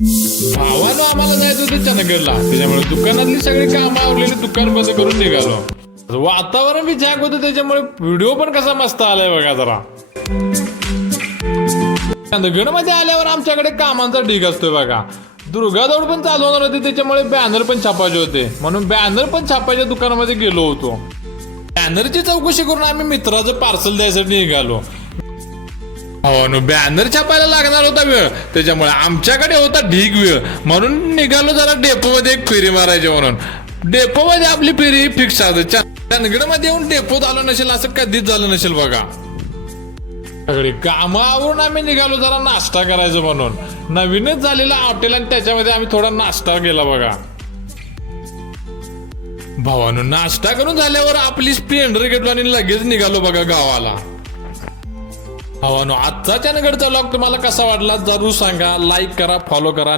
भावानं आम्हाला जायचं होतं चंदगडला, त्याच्यामुळे दुकानातली सगळी कामं आवरलेली दुकान बंद करून निघालो. वातावरण बी झाक होतं, त्याच्यामुळे व्हिडिओ पण कसा मस्त आलाय बघा जरा. चंदगड मध्ये आल्यावर आमच्याकडे कामांचा ढीग असतोय बघा. दुर्गा दौड पण चालू होणार होती, त्याच्यामुळे बॅनर पण छापायचे होते, म्हणून बॅनर पण छापायच्या दुकानामध्ये गेलो होतो. बॅनरची चौकशी करून आम्ही मित्राचं पार्सल द्यायसाठी निघालो. हो, बॅनर छापायला लागणार होता वेळ, त्याच्यामुळे आमच्याकडे होता ढीग वेळ, म्हणून निघालो जरा डेपो मध्ये एक फेरी मारायची म्हणून. डेपो मध्ये आपली फेरी फिक्स आहे. चंदगड मध्ये येऊन डेपोत आलो नसेल असं कधीच झालं नसेल बघा. सगळी कामं आवरून आम्ही निघालो जरा नाश्ता करायचं म्हणून. नवीनच झालेला हॉटेल आणि त्याच्यामध्ये आम्ही थोडा नाश्ता केला बघा. भावानो, नाश्ता करून झाल्यावर आपली स्प्लेंडर घेतलो आणि लगेच निघालो बघा गावाला. भावानो, आजचा चंदगडचा व्लॉग तुम्हाला कसा वाटला जरूर सांगा. लाईक करा, फॉलो करा.